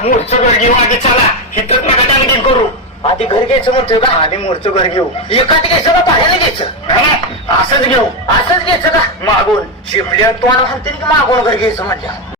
मोरचं घर घेऊ आधी चला इथंच नका डांगडिंग करू आधी घर घ्यायचं म्हणतोय का आधी मोरचं घर घेऊ एकाच घ्यायचं का पाहायला घ्यायचं असंच घेऊ असंच घ्यायचं का मागून शिपल्या तोंड म्हणते की मागून घर घ्यायचं म्हणजे